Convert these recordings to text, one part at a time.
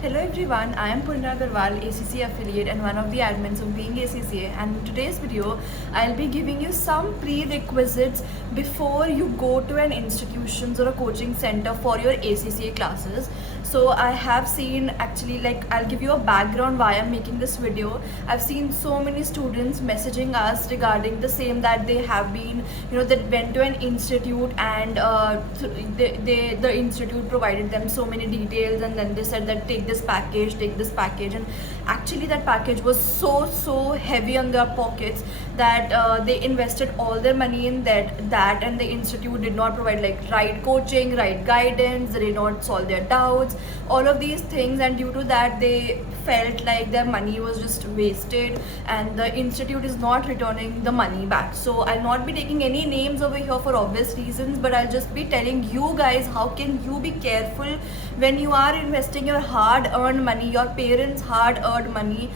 Hello everyone, I am Purna Agarwal, ACCA affiliate and one of the admins of Being ACCA, and in today's video I'll be giving you some prerequisites before you go to an institution or a coaching center for your ACCA classes. So I have seen, actually, I'll give you a background why I'm making this video. I've seen so many students messaging us regarding the same, that they have been, they went to an institute and the institute provided them so many details, and then they said that take this package, and actually that package was so heavy on their pockets that they invested all their money in that and the institute did not provide right coaching, right guidance, they did not solve their doubts, all of these things, and due to that they felt like their money was just wasted and the institute is not returning the money back. So I'll not be taking any names over here for obvious reasons, but I'll just be telling you guys how can you be careful when you are investing your hard earned money, your parents hard earned money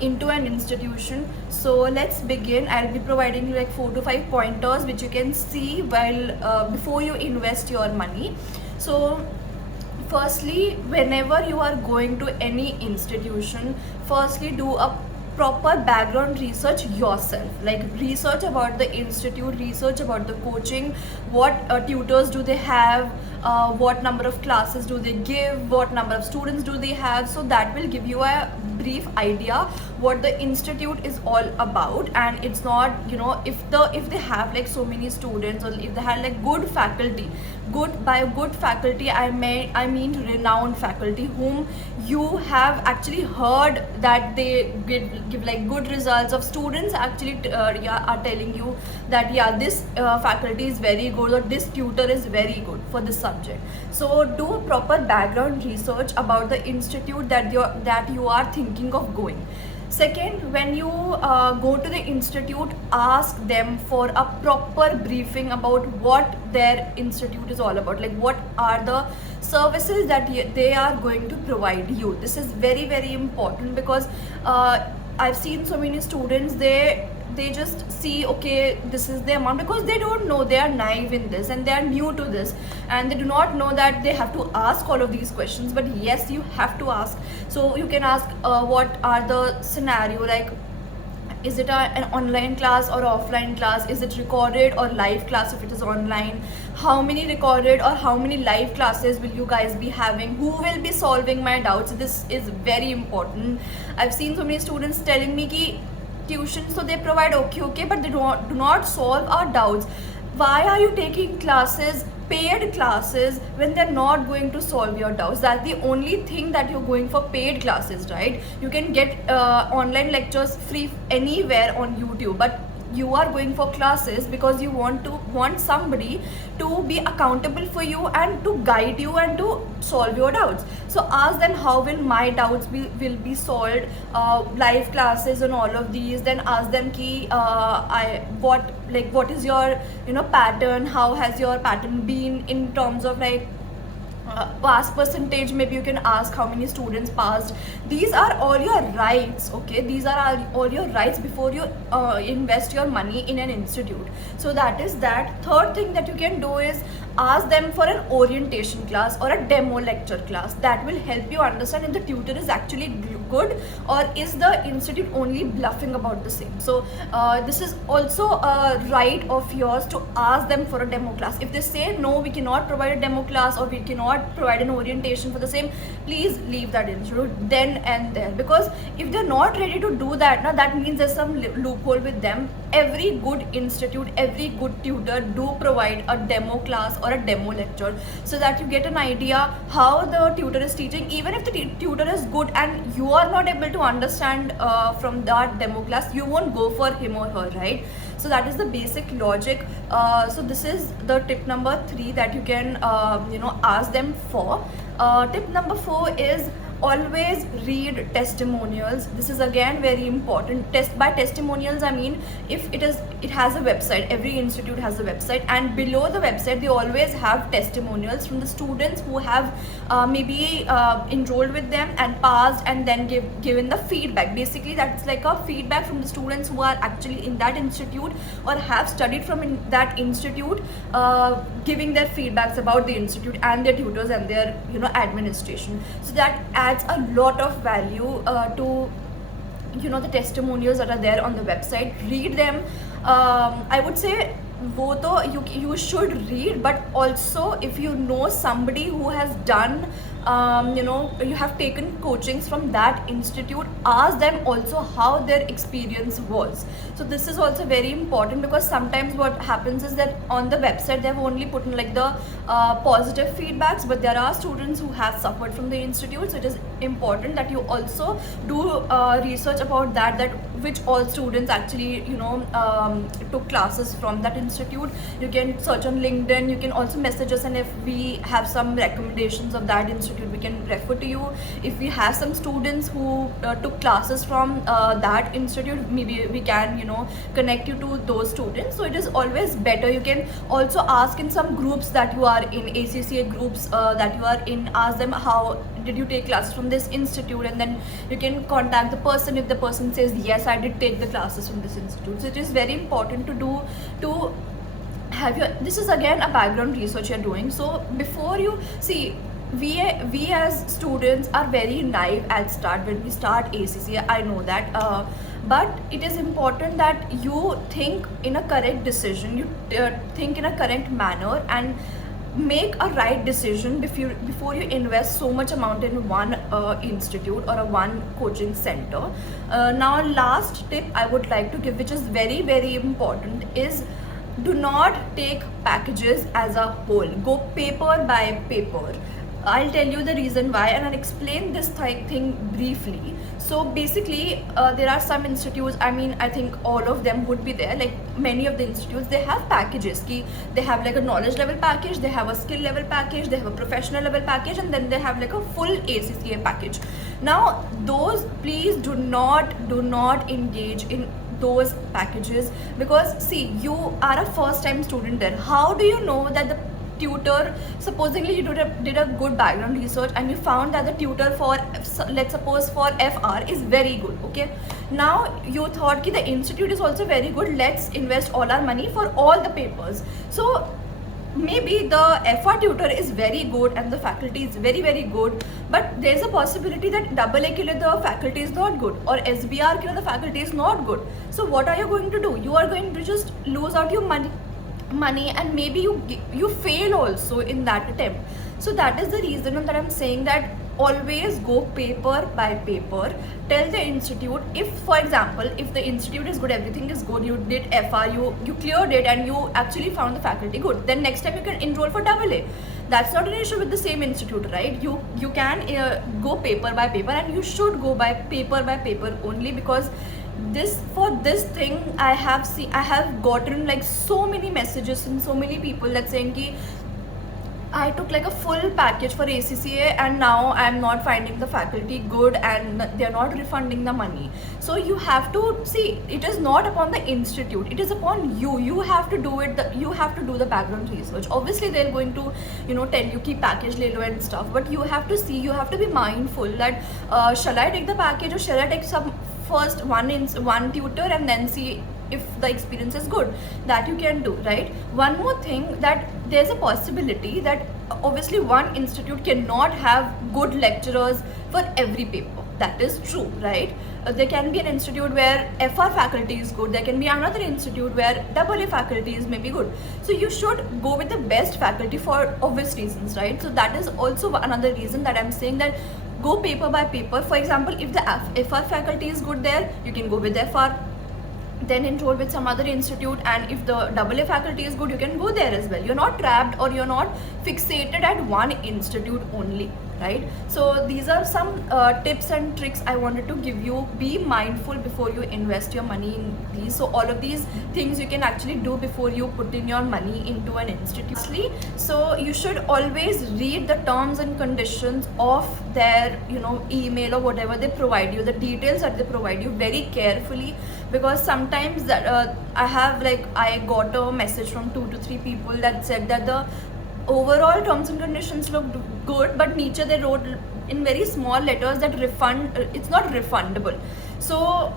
into an institution. So let's begin. I'll be providing you 4 to 5 pointers which you can see while before you invest your money. So firstly, whenever you are going to any institution, firstly do a proper background research yourself, research about the institute, research about the coaching, what tutors do they have, what number of classes do they give, what number of students do they have. So that will give you a brief idea what the institute is all about. And it's not, if they have so many students, or if they have good faculty, by good faculty I mean renowned faculty whom you have actually heard that they give good results, of students actually are telling you that this faculty is very good, or this tutor is very good for this subject. So do a proper background research about the institute that you are thinking of going. Second, when you go to the institute, ask them for a proper briefing about what their institute is all about, what are the services that they are going to provide you. This is very important, because I've seen so many students, they just see, okay, this is the amount, because they don't know, they are naive in this and they are new to this and they do not know that they have to ask all of these questions. But yes, you have to ask. So you can ask what are the scenario, is it an online class or offline class, is it recorded or live class if it is online, how many recorded or how many live classes will you guys be having, who will be solving my doubts. This is very important. I've seen so many students telling me ki tuition, so they provide okay, but they do not solve our doubts. Why are you taking classes, paid classes, when they're not going to solve your doubts? That's the only thing that you're going for, paid classes, right? You can get online lectures free anywhere on YouTube, but you are going for classes because you want somebody to be accountable for you and to guide you and to solve your doubts. So ask them, how will my doubts will be solved, live classes and all of these. Then ask them ki what is your pattern, how has your pattern been in terms of pass percentage. Maybe you can ask how many students passed. These are all your rights, okay? These are all your rights before you invest your money in an institute. So that is that. Third thing that you can do is ask them for an orientation class or a demo lecture class. That will help you understand if the tutor is actually good or is the institute only bluffing about the same. So this is also a right of yours to ask them for a demo class. If they say no, we cannot provide a demo class or we cannot provide an orientation for the same, please leave that institute then and there. Because if they're not ready to do that, now that means there's some loophole with them. Every good institute, every good tutor do provide a demo class or a demo lecture, so that you get an idea how the tutor is teaching. Even if the tutor is good and you are not able to understand from that demo class, you won't go for him or her, right? So that is the basic logic. So this is the tip number 3 that you can ask them for. Tip number 4 is always read testimonials. This is again very important. By testimonials I mean, if it has a website, every institute has a website, and below the website they always have testimonials from the students who have maybe enrolled with them and passed, and then given the feedback. Basically that's like a feedback from the students who are actually in that institute or have studied from that institute, giving their feedbacks about the institute and their tutors and their administration. So that adds a lot of value to the testimonials that are there on the website. Read them. I would say वो तो you should read, but also if you know somebody who has done you have taken coachings from that institute, ask them also how their experience was. So this is also very important, because sometimes what happens is that on the website they have only put in like the positive feedbacks, but there are students who have suffered from the institute. So it is important that you also do research about that which all students actually took classes from that institute. You can search on LinkedIn, you can also message us, and if we have some recommendations of that institute, we can refer to you. If we have some students who took classes from that institute, maybe we can connect you to those students. So it is always better. You can also ask in some groups that you are in, ACCA groups that you are in, ask them how did you take classes from this institute, and then you can contact the person. If the person says yes, I did take the classes from this institute. So it is very important to have your, this is again a background research you're doing. So before you see, we as students are very naive at start when we start ACCA, I know that, but it is important that you think in a correct decision, you think in a correct manner, and make a right decision before you invest so much amount in one institute or a one coaching center. Now last tip I would like to give, which is very, very important, is do not take packages as a whole. Go paper by paper. I'll tell you the reason why, and I'll explain this thing briefly. So basically, there are some institutes, I think all of them would be there, like many of the institutes, they have packages. They have like a knowledge level package, they have a skill level package, they have a professional level package, and then they have like a full ACCA package. Now those, please do not engage in those packages, because see, you are a first time student there. How do you know that the tutor, supposedly you did a good background research and you found that the tutor for, let's suppose for FR is very good, okay? Now you thought that the institute is also very good, let's invest all our money for all the papers. So maybe the FR tutor is very good and the faculty is very, very good, but there's a possibility that AA ke liye the faculty is not good, or SBR ke liye the faculty is not good. So what are you going to do? You are going to just lose out your money, and maybe you fail also in that attempt. So that is the reason that I'm saying that always go paper by paper. Tell the institute, if for example, if the institute is good, everything is good, you did FR, you cleared it, and you actually found the faculty good, then next time you can enroll for AA. That's not an issue with the same institute, right? You can go paper by paper, and you should go by paper only, because for this thing I have gotten like so many messages from so many people that saying ki I took like a full package for ACCA and now I'm not finding the faculty good and they're not refunding the money. So you have to see, it is not upon the institute, it is upon you. You have to do it, you have to do the background research. Obviously they're going to tell you ki package le lo and stuff, but you have to see, you have to be mindful that shall I take the package or shall I take some first one tutor and then see if the experience is good. That you can do, right? One more thing, that there's a possibility that obviously one institute cannot have good lecturers for every paper. That is true, right? There can be an institute where FR faculty is good, there can be another institute where AA faculty is maybe good. So you should go with the best faculty for obvious reasons, right? So that is also another reason that I'm saying that go paper by paper. For example, if the FR faculty is good there, you can go with FR, then enroll with some other institute, and if the AA faculty is good, you can go there as well. You're not trapped or you're not fixated at one institute only, right? So these are some tips and tricks I wanted to give you. Be mindful before you invest your money in these. So all of these things you can actually do before you put in your money into an institute. So you should always read the terms and conditions of their email or whatever they provide you, the details that they provide you very carefully, because sometimes that I got a message from 2 to 3 people that said that the overall terms and conditions looked good, but niche they wrote in very small letters that it's not refundable. So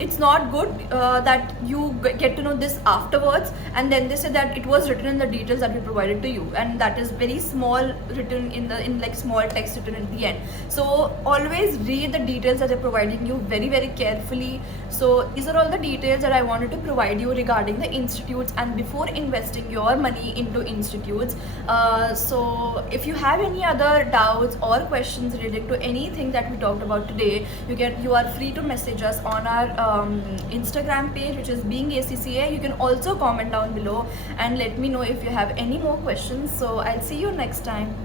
it's not good that you get to know this afterwards, and then they say that it was written in the details that we provided to you, and that is very small written in like small text written at the end. So always read the details that they're providing you very very carefully. So these are all the details that I wanted to provide you regarding the institutes and before investing your money into institutes. So if you have any other doubts or questions related to anything that we talked about today, you are free to message us on our Instagram page, which is Being ACCA. You can also comment down below and let me know if you have any more questions. So I'll see you next time.